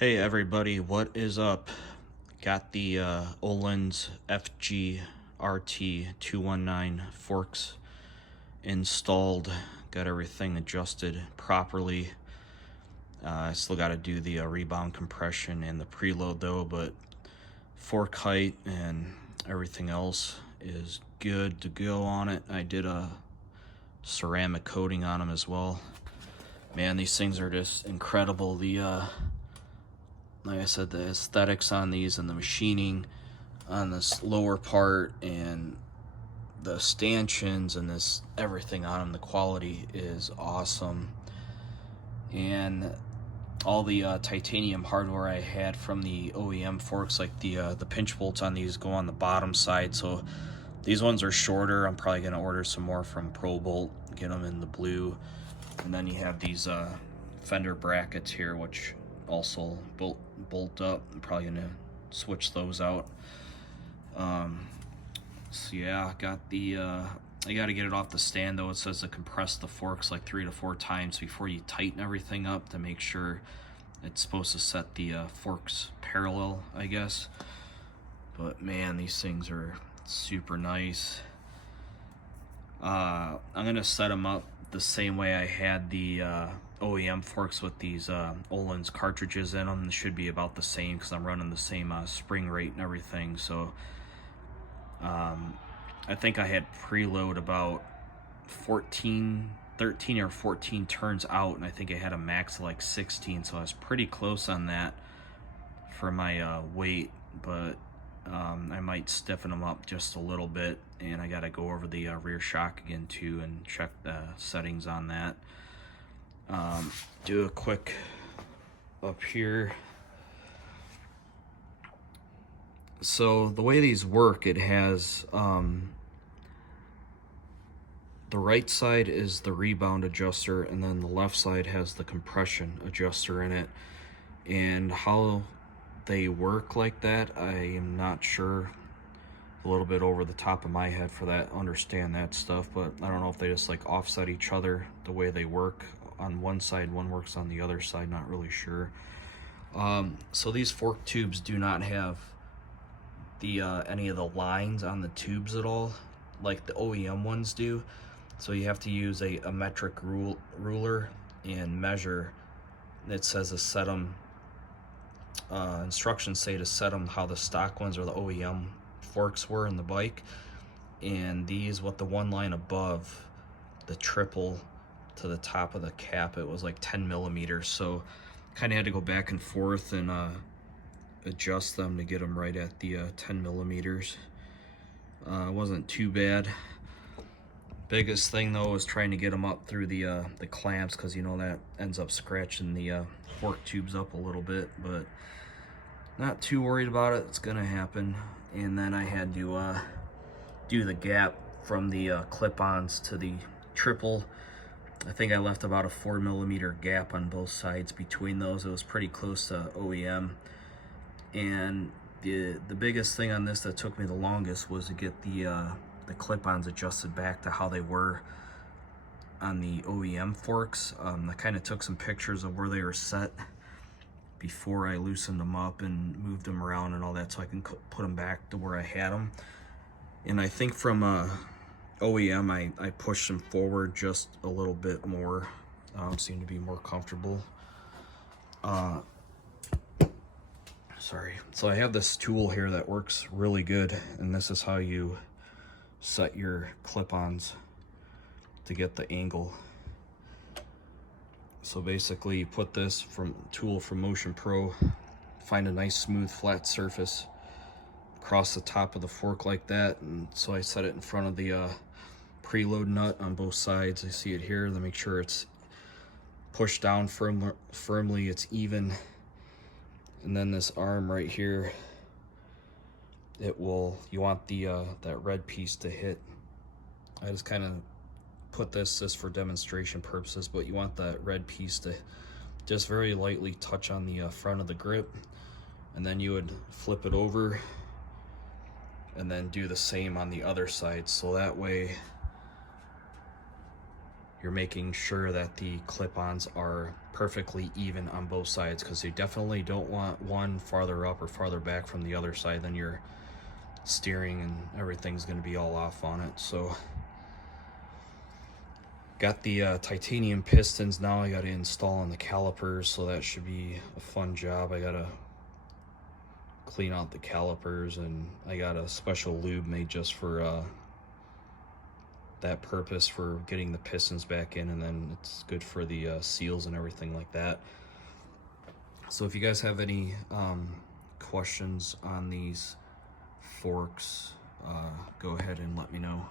Hey everybody, what is up? Got the Ohlins Fgrt 219 forks installed. Got everything adjusted properly. I still got to do the rebound compression and the preload though, but fork height and everything else is good to go on it. I did a ceramic coating on them as well. Man, these things are just incredible. Like I said, the aesthetics on these and the machining on this lower part and the stanchions and this everything on them, the quality is awesome. And all the titanium hardware I had from the OEM forks, like the pinch bolts on these go on the bottom side, so these ones are shorter. I'm probably going to order some more from ProBolt, get them in the blue. And then you have these fender brackets here, which also bolt up. I'm probably gonna switch those out. So yeah, got the I got to get it off the stand though. It says to compress the forks like 3 to 4 times before you tighten everything up to make sure it's supposed to set the forks parallel, I guess. But man, these things are super nice. I'm gonna set them up the same way I had the OEM forks with these Ohlins cartridges in them. They should be about the same because I'm running the same spring rate and everything. So I think I had preload about 13 or 14 turns out, and I think I had a max of like 16, so I was pretty close on that for my weight, but I might stiffen them up just a little bit, and I got to go over the rear shock again too and check the settings on that. Do a quick up here. So the way these work, it has the right side is the rebound adjuster, and then the left side has the compression adjuster in it. And how they work like that, I am not sure. A little bit over the top of my head for that, understand that stuff, but I don't know if they just like offset each other the way they work. On one side, one works on the other side, not really sure. So these fork tubes do not have the any of the lines on the tubes at all, like the OEM ones do. So you have to use a metric ruler and measure. It says to set them, instructions say to set them how the stock ones or the OEM forks were in the bike. And these, with the one line above the triple to the top of the cap, it was like 10 millimeters. So kind of had to go back and forth and adjust them to get them right at the 10 millimeters. It wasn't too bad. Biggest thing though is trying to get them up through the clamps, because you know that ends up scratching the fork tubes up a little bit, but not too worried about it. It's gonna happen. And then I had to do the gap from the clip-ons to the triple. I think I left about a 4 millimeter gap on both sides between those. It was pretty close to OEM. And the biggest thing on this that took me the longest was to get the clip-ons adjusted back to how they were on the OEM forks. I kind of took some pictures of where they were set before I loosened them up and moved them around and all that, so I can put them back to where I had them. And I think from OEM, I pushed them forward just a little bit more. Seemed to be more comfortable. Sorry. So I have this tool here that works really good, and this is how you set your clip-ons to get the angle. So basically you put this tool from Motion Pro, find a nice smooth flat surface across the top of the fork like that, and so I set it in front of the preload nut on both sides. I see it here, then make sure it's pushed down firmly, it's even. And then this arm right here, you want the that red piece to hit. I just kind of put this for demonstration purposes, but you want that red piece to just very lightly touch on the front of the grip, and then you would flip it over and then do the same on the other side, so that way you're making sure that the clip-ons are perfectly even on both sides, because you definitely don't want one farther up or farther back from the other side. Then your steering and everything's going to be all off on it. So got the titanium pistons now. I got to install on the calipers, so that should be a fun job. I got to clean out the calipers, and I got a special lube made just for that purpose, for getting the pistons back in, and then it's good for the seals and everything like that. So if you guys have any questions on these forks, go ahead and let me know.